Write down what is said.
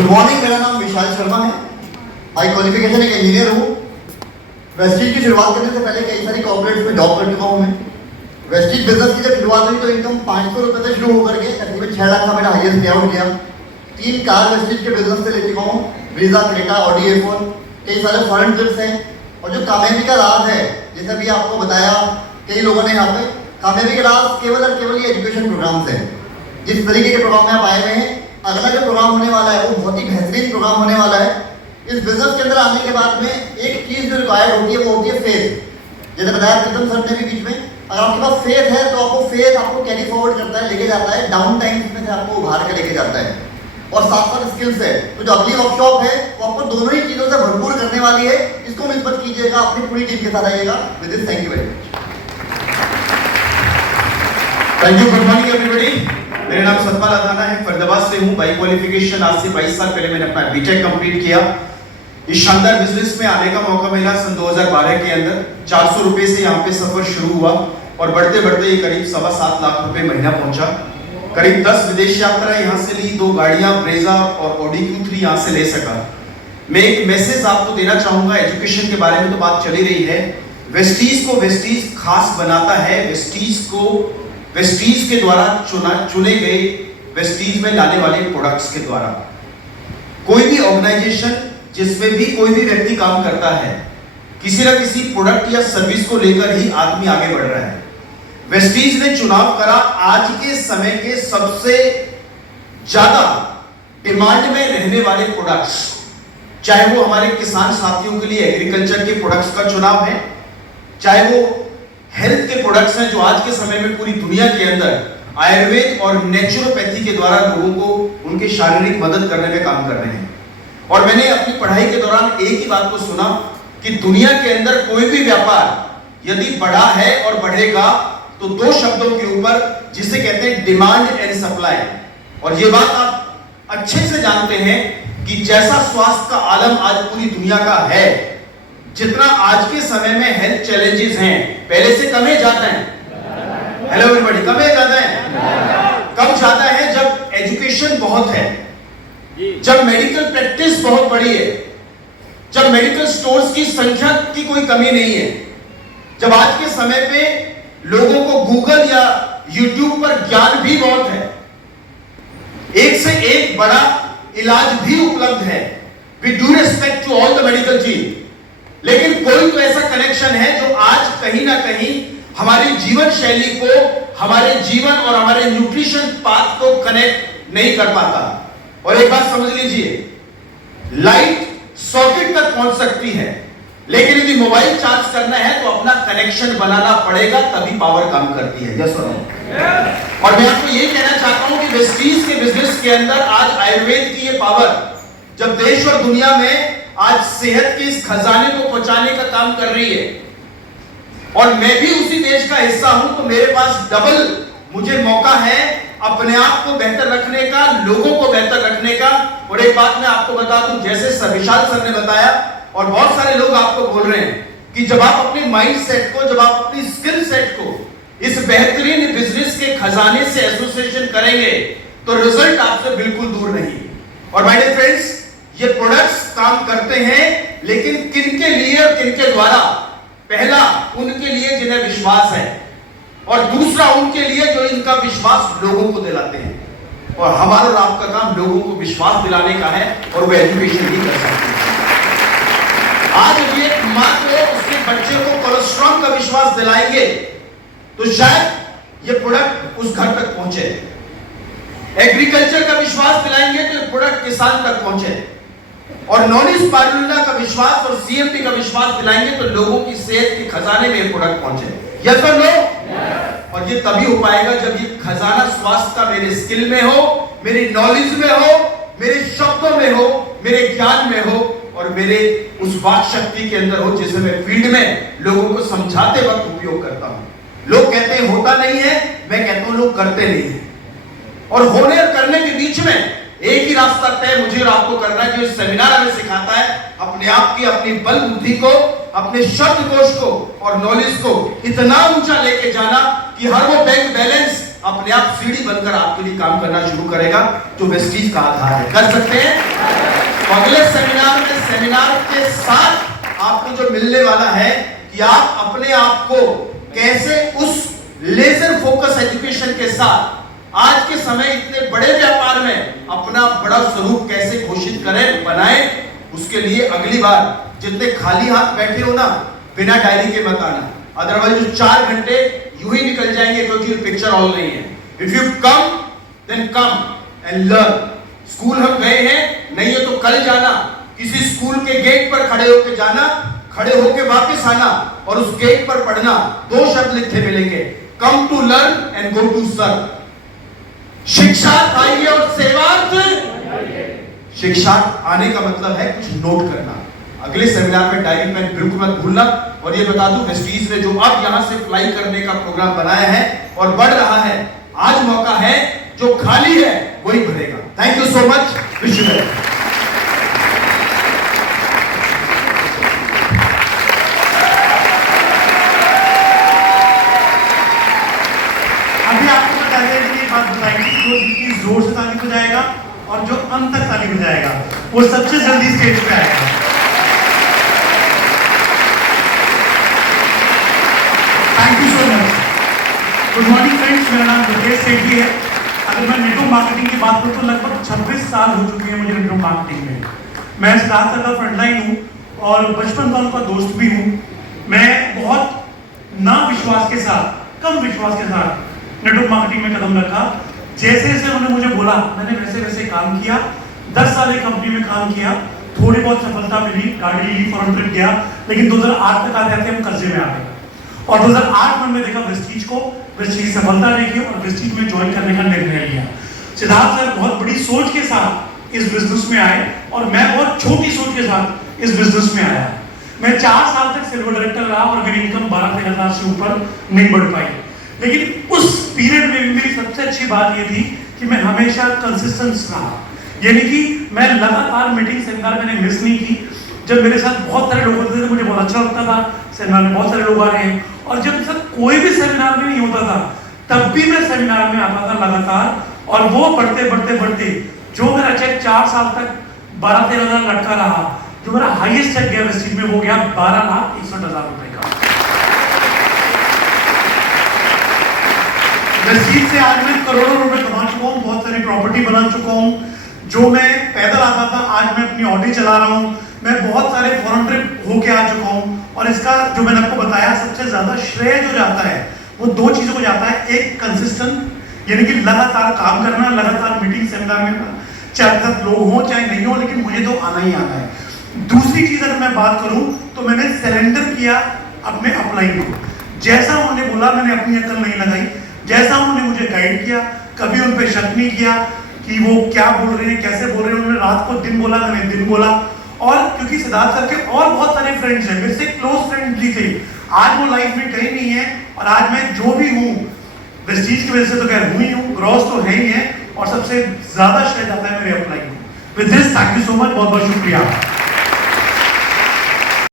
Good morning, मेरा नाम विशाल शर्मा है। आई क्वालिफिकेशन एक इंजीनियर हूँ। वेस्टीज की शुरुआत करने से पहले कई सारी कॉर्पोरेट्स में जॉब कर चुका हूँ मैं। वेस्टीज बिजनेस की जब शुरुआत हुई तो इनकम 500 रुपये से शुरू होकर के तकरीबन 6 लाख का मेरा हाईएस्ट पे आउट गया। 3 कार वेस्टीज के बिजनेस से ले चुका हूँ, ब्रीजा, क्रेटा, ऑडी A4। कई सारे फॉरेन ट्रिप्स हैं। और जो कामयाबी का राज है, जैसे अभी आपको बताया कई लोगों ने यहाँ पे, कामयाबी का राज केवल और केवल ये एजुकेशन प्रोग्राम्स है। जिस तरीके के प्रोग्राम में आप आए हुए हैं, अगला जो प्रोग्राम होने वाला है वो बहुत ही बेहतरीन प्रोग्राम होने वाला है। इस बिजनेस के अंदर आने के बाद में एक चीज जो रिक्वायर्ड होती है वो होती है फेथ। जैसे बताया प्रीतम सर ने भी बीच में, अगर आपके पास फेथ है तो आपको कैरी फॉरवर्ड करता है, लेके जाता है, डाउन टाइम में से आपको उभार के लेके जाता है। और साथ साथ स्किल्स है। तो जो अगली वर्कशॉप है वो आपको दोनों ही चीजों से भरपूर करने वाली है। इसको मिस मत कीजिएगा, अपनी पूरी टीम के साथ आइएगा। With this, thank you very much. Thank you. Good morning everybody. मेरा नाम सतपाल अदाना है, फरीदाबाद से हूँ। बाई क्वालिफिकेशन आज से 22 साल पहले मैंने अपना बीटेक कंप्लीट किया। इस शानदार बिजनेस में आने का मौका मिला सन 2012 के अंदर। 400 रुपए से यहाँ पे सफर शुरू हुआ और बढ़ते बढ़ते ये करीब 7.25 लाख रुपए महीना पहुंचा। करीब 10 विदेश यात्रा यहाँ से ली, 2 गाड़ियां ब्रेजा और ऑडी Q3 यहाँ से ले सका। मैं एक मैसेज आपको देना चाहूंगा। एजुकेशन के बारे में तो बात चली रही है। वेस्टीज को वेस्टीज खास बनाता है। वेस्टीज के द्वारा चुने गए वेस्टीज में लाने वाले प्रोडक्ट्स के द्वारा। कोई भी ऑर्गेनाइजेशन जिसमें भी कोई भी व्यक्ति काम करता है, किसी न किसी प्रोडक्ट या सर्विस को लेकर ही आदमी आगे बढ़ रहा है। वेस्टीज ने चुनाव करा आज के समय के सबसे ज्यादा डिमांड में रहने वाले प्रोडक्ट्स, चाहे वो हमारे किसान साथियों के लिए एग्रीकल्चर के प्रोडक्ट्स का चुनाव है, चाहे वो हेल्थ के प्रोडक्ट्स हैं जो आज के समय में पूरी दुनिया के अंदर आयुर्वेद और नेचुरोपैथी के द्वारा लोगों को उनके शारीरिक मदद करने में काम कर रहे हैं। और मैंने अपनी पढ़ाई के दौरान एक ही बात को सुना कि दुनिया के अंदर कोई भी व्यापार यदि बढ़ा है और बढ़ेगा तो 2 शब्दों के ऊपर, जिसे कहते हैं डिमांड एंड सप्लाई। और ये बात आप अच्छे से जानते हैं कि जैसा स्वास्थ्य का आलम आज पूरी दुनिया का है, जितना आज के समय में हेल्थ चैलेंजेस हैं, पहले से कम है ज्यादा है? हेलो एवरीबॉडी, कम है ज्यादा है? कम ज्यादा है जब एजुकेशन बहुत है, जब मेडिकल प्रैक्टिस बहुत बड़ी है, जब मेडिकल स्टोर्स की संख्या की कोई कमी नहीं है, जब आज के समय पे लोगों को गूगल या यूट्यूब पर ज्ञान भी बहुत है, एक से एक बड़ा इलाज भी उपलब्ध है। We do respect to all the medical team. लेकिन कोई तो ऐसा कनेक्शन है जो आज कहीं ना कहीं हमारी जीवन शैली को, हमारे जीवन और हमारे न्यूट्रिशन पाथ को कनेक्ट नहीं कर पाता। और एक बात समझ लीजिए, लाइट सॉकेट तक पहुंच सकती है, लेकिन यदि मोबाइल चार्ज करना है तो अपना कनेक्शन बनाना पड़ेगा, तभी पावर काम करती है। यस और नो? और मैं आपको ये कहना चाहता हूं कि वेस्टीज के बिजनेस के अंदर आज आयुर्वेद की ये पावर, जब देश और दुनिया में आज सेहत के इस खजाने को पहुंचाने का काम कर रही है, और मैं भी उसी देश का हिस्सा हूं, तो मेरे पास डबल मुझे मौका है अपने आप को बेहतर रखने का, लोगों को बेहतर रखने का। और एक बात मैं आपको बता दूं, जैसे विशाल सर ने बताया और बहुत सारे लोग आपको बोल रहे हैं कि जब आप अपने माइंड सेट को, जब आप अपनी स्किल सेट को इस बेहतरीन बिजनेस के खजाने से एसोसिएशन करेंगे तो रिजल्ट आपसे बिल्कुल दूर नहीं। और माय डियर फ्रेंड्स, ये प्रोडक्ट्स काम करते हैं, लेकिन किनके लिए और किनके द्वारा? पहला, उनके लिए जिन्हें विश्वास है, और दूसरा उनके लिए जो इनका विश्वास लोगों को दिलाते हैं। और हमारा और आपका काम लोगों को विश्वास दिलाने का है, और वो एजुकेशन भी कर सकते हैं। आज यदि एक मां को उसके बच्चे को कोलेस्ट्रॉल का विश्वास दिलाएंगे तो शायद ये प्रोडक्ट उस घर तक पहुंचे। एग्रीकल्चर का विश्वास दिलाएंगे तो ये प्रोडक्ट किसान तक पहुंचे। और नॉन स्पाइरुलिना का विश्वास और CMP का विश्वास दिलाएंगे तो लोगों की सेहत के खजाने में ये प्रोडक्ट पहुंचे। यस और नो? और ये तभी हो पाएगा जब ये खजाना स्वास्थ्य का मेरे स्किल में हो, मेरी नॉलेज में हो, मेरे शब्दों में हो, मेरे ज्ञान में हो, और मेरे उस वाक शक्ति के अंदर हो, जिसे मैं फील्ड में लोगों को समझाते वक्त उपयोग करता हूं। लोग कहते हैं होता नहीं है, मैं कहता हूं लोग करते नहीं है। और होने और करने के बीच में एक ही रास्ता तय मुझे और आपको करना है, जो इस सेमिनार हमें सिखाता है, अपने आप की, अपनी बल बुद्धि को, अपने शब्दकोश को और नॉलेज को इतना ऊंचा लेके जाना कि हर वो बैंक बैलेंस अपने आप सीढ़ी बनकर आपके लिए काम करना शुरू करेगा, जो वेस्टीज का आधार है। कर सकते हैं? तो अगले सेमिनार के साथ आपको जो मिलने वाला है कि आप अपने आप को कैसे उस लेजर फोकस एजुकेशन के साथ आज के समय इतने बड़े व्यापार में अपना बड़ा स्वरूप कैसे घोषित करें, बनाएं। उसके लिए अगली बार जितने खाली हाथ बैठे हो ना, बिना डायरी के मत आना, अदरवाइज 4 घंटे यूं ही निकल जाएंगे, क्योंकि पिक्चर ऑल नहीं है। If you come then come and learn. School हम गए हैं, नहीं है तो कल जाना, किसी स्कूल के गेट पर खड़े होकर जाना, खड़े होकर वापस आना और उस गेट पर पढ़ना। 2 शब्द लिखे मिलेंगे, come to learn and go to serve. शिक्षा आइए और सेवार्थ। शिक्षा आने का मतलब है कुछ नोट करना। अगले सेमिनार में डायरी पेन बिल्कुल मत भूलना। और ये बता दूं, वेस्टीज ने जो अब यहां से फ्लाई करने का प्रोग्राम बनाया है और बढ़ रहा है, आज मौका है, जो खाली है वही भरेगा। Thank you so much. Wish you well. अभी आपको मैं डायरेक्ट ये बात बताएंगे, जो जितनी जोर से ताली बजाएगा और जो अंत तक ताली बजाएगा वो सबसे जल्दी स्टेज पे आएगा। Thank you so much. Good morning friends, मेरा नाम ब्रजेश सेठी है। अगर मैं नेटवर्क मार्केटिंग की बात करूँ तो लगभग 26 साल हो चुके हैं मुझे नेटवर्क मार्केटिंग में। मैं स्टार्टअप का फ्रंटलाइन हूँ और बचपन का उनका दोस्त भी हूँ। मैं बहुत ना विश्वास के साथ, कम विश्वास के साथ नेटवर्क मार्केटिंग में कदम रखा। जैसे जैसे उन्होंने मुझे बोला, मैंने वैसे वैसे काम किया। 10 साल एक कंपनी में काम किया, थोड़ी बहुत सफलता मिली, गाड़ी ली, फॉरेन ट्रिप गया, लेकिन 2008 तक आते आते हम कर्जे में आ गए। और 2008 में मैंने देखा वेस्टीज को, वेस्टीज सफलता देखी और वेस्टीज में ज्वाइन करने का निर्णय लिया। सिद्धार्थ सर बहुत बड़ी सोच के साथ इस बिजनेस में आए और मैं बहुत छोटी सोच के साथ इस बिजनेस में आया। मैं 4 साल तक सिल्वर डायरेक्टर रहा और मेरी इनकम 12-13 लाख से ऊपर नहीं बढ़ पाई। लेकिन उस पीरियड में मेरी सबसे अच्छी बात ये थी कि मैं हमेशा कंसिस्टेंट रहा, यानी कि मैं लगातार मीटिंग सेमिनार मैंने मिस नहीं की। जब मेरे साथ बहुत सारे लोग होते थे मुझे बहुत अच्छा लगता था, सेमिनार में बहुत सारे लोग आ रहे हैं। और जब मेरे साथ कोई भी सेमिनार में नहीं होता था तब भी मैं सेमिनार में आता था लगातार, और वो बढ़ते जो मेरा चेक 4 साल तक 12-13 हज़ार लटका रहा, जो मेरा हाईएस्ट चेक गया वेस्टीज में वो गया 12,61,000 रुपए का। वेस्टीज से आज मैं करोड़ों रुपए कमा चुका हूँ, बहुत सारी प्रॉपर्टी बना चुका हूँ। जो मैं पैदल आता था आज मैं अपनी ऑडी चला रहा हूँ। मैं बहुत सारे फॉरेन ट्रिप होके आ चुका हूँ। और इसका जो मैंने आपको बताया, सबसे ज्यादा श्रेय जो जाता है वो 2 चीजों को जाता है। एक कंसिस्टेंट, यानी कि लगातार काम करना, लगातार मीटिंग सेमिनार में, चाहे लोग हो चाहे नहीं हो, लेकिन मुझे तो आना ही आना है। दूसरी चीज अगर मैं बात करूं तो मैंने सरेंडर किया अपने अपलाइन को। जैसा उन्होंने बोला मैंने अपनी अकल नहीं लगाई, जैसा उन्होंने मुझे गाइड किया, कभी उन पर शक नहीं किया कि वो क्या बोल रहे हैं, कैसे बोल रहे हैं। उन्होंने रात को दिन बोला, मैंने दिन बोला। और क्योंकि सिद्धार्थ सर के और बहुत सारे फ्रेंड्स हैं, मेरे से क्लोज फ्रेंड भी थे, आज वो लाइफ में कहीं नहीं है। और आज मैं जो भी हूँ वेस्टीज की वजह से तो खैर हुई हूँ, ग्रॉस तो है ही है, और सबसे ज्यादा श्रेय जाता है मेरे अपलाइन को। With this thank you so much, बहुत बहुत शुक्रिया।